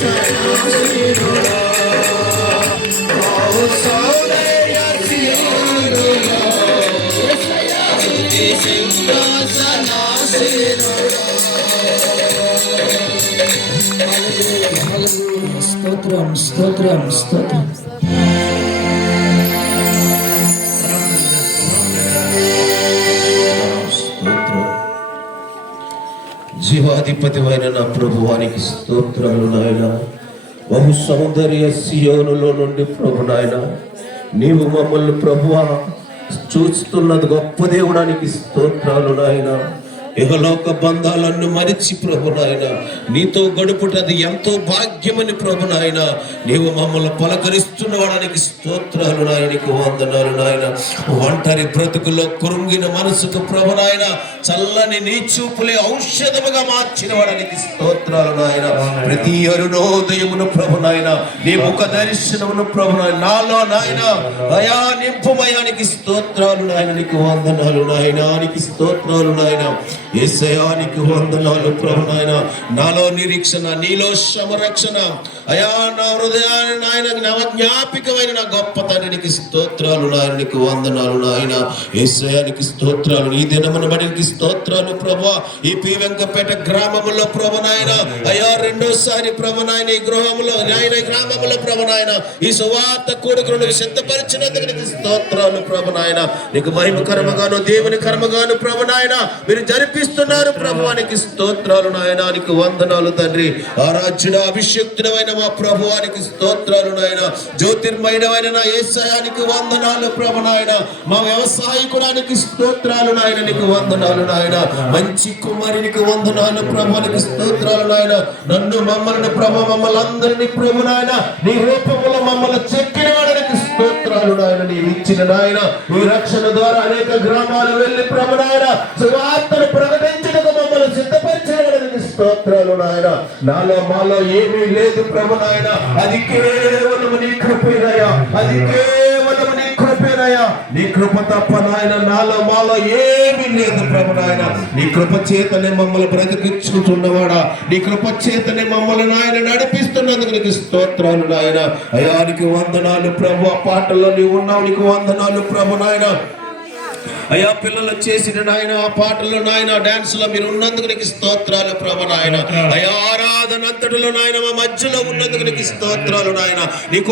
సింహాసనాసీనుడా కౌసల్య సియోనులో యేసయ్యా స్తుతి సింహాసనాసీనుడా. స్తోత్రం స్తోత్రం స్తోత్రం. జీవాధిపతి అయిన నా ప్రభువానికి స్తోత్రములు నాయన. బహు సౌందర్య సియోనులో నుండి ప్రభు నాయన నీవు మమ్మల్ని ప్రభువా చూస్తున్నది గొప్ప దేవుడానికి స్తోత్రాలు నాయన. ఇహలోక బంధాలన్నీ మరిచి ప్రభు నాయన నీతో గడుపుటది ఎంతో భాగ్యమని ప్రభు నాయన నీవు మమ్మల్ని పలకరిస్తున్న వాడానికి స్తోత్రాలు నాయనకి వందనాలు నాయన. ఒంటరి బ్రతుకులో కృంగిన మనసుకు ప్రభు నాయన చల్లని నీ చూపులే ఔషధముగా మార్చిన వాడానికి స్తోత్రాలు నాయన. ప్రతి అరుణోదయమును ప్రభు నాయన నీ ముఖ దర్శనమును ప్రభు నాయన నాలో నాయన అయా నింపుమయానికి స్తోత్రాలు నాయన. నీకు వందనాలు నాయన, నీకు స్తోత్రాలు నాయన. యేసయ్యానికి వందనాలు ప్రభు నాయన. నాలో నిరీక్షణ, నీలో సమరక్షణ అయా నా హృదయాన్ని నాయన జ్ఞాపికమైన నా గొప్ప తండ్రికి స్తోత్రాలు నాయన. నీకు వందనాలు నాయన. యేసయ్యానికి స్తోత్రాలు. ఈ దినమున బడికి స్తోత్రాలు ప్రభు. ఈ పి వెంకపేట గ్రామములో ప్రభు నాయన అయా రెండోసారి ప్రభు నాయన ఈ గృహములో నాయన గ్రామములో ప్రభు నాయన ఈ సువార్త కోరికలను సిద్ధపరిచినందుకు నీకు స్తోత్రాలు ప్రభు నాయన. నీకు మహిమ కర్మగాను దేవుని కర్మగాను ప్రభు నాయన మీరు జరిపిస్తున్నారు ప్రభువానికి స్తోత్రాలు నాయన. నీకు వందనాలు తండ్రి. ఆరాధ్యుడ అభిషక్తుడమైన మా ప్రభువానికి స్తోత్రాలు నాయన. జ్యోతిర్మయుడమైన నా యేసయ్యానికి వందనాలు ప్రభు నాయన. మా వ్యవసాయకుడానికి స్తోత్రాలు నాయన. నీకు వందనాలు నాయన. మంచి కుమారునికి వందనాలు ప్రభువానికి స్తోత్రాలు నాయన. నన్ను మమ్మల్ని ప్రభు మమ్మల్ని అందరినీ ప్రభు నాయన నీ రూపంలో మమ్మల్ని చెక్కిన వాడానికి స్తోత్రాలు నాయన. నీవు ఇచ్చిన నాయన ఈ రక్షణ ద్వారా అనేక గ్రామాలు వెళ్ళి ప్రభు నాయన సువార్తను ప్రకటించడానికి మమ్మల్ని సిద్ధపరిచిన వాడానికి స్తోత్రాలు నాయన. నాలో మాలో ఏమీ లేదు ప్రభు నాయన. అది కేవలం నీ కృపేనయ్యా, అది కేవలం నీ కృపేనయ్యా. నీ కృప తప్ప నాయన నాలో మాలో ఏమీ లేదు ప్రభు నాయన. నీ కృప చేతనే మమ్మల్ని బ్రతికించుకుంటున్నవాడా, నీ కృప చేతనే మమ్మల్ని నాయన నడిపిస్తున్నందుకు నీకు స్తోత్రాలు నాయన. అయానికి వందనాలు ప్రభు. ఆ పాటల్లో నీవు ఉన్నావు, నీకు వందనాలు ప్రభు నాయన. అయా పిల్లలు చేసిన నాయన ఆ పాటల్లో నాయన డాన్స్ లో మీరు ఉన్నందుకు నీకు స్తోత్రాలు ప్రభు నాయన. అయా ఆరాధన అంతటిలో నాయన మా మధ్యలో ఉన్నందుకు నీకు స్తోత్రాలు నాయన. నీకు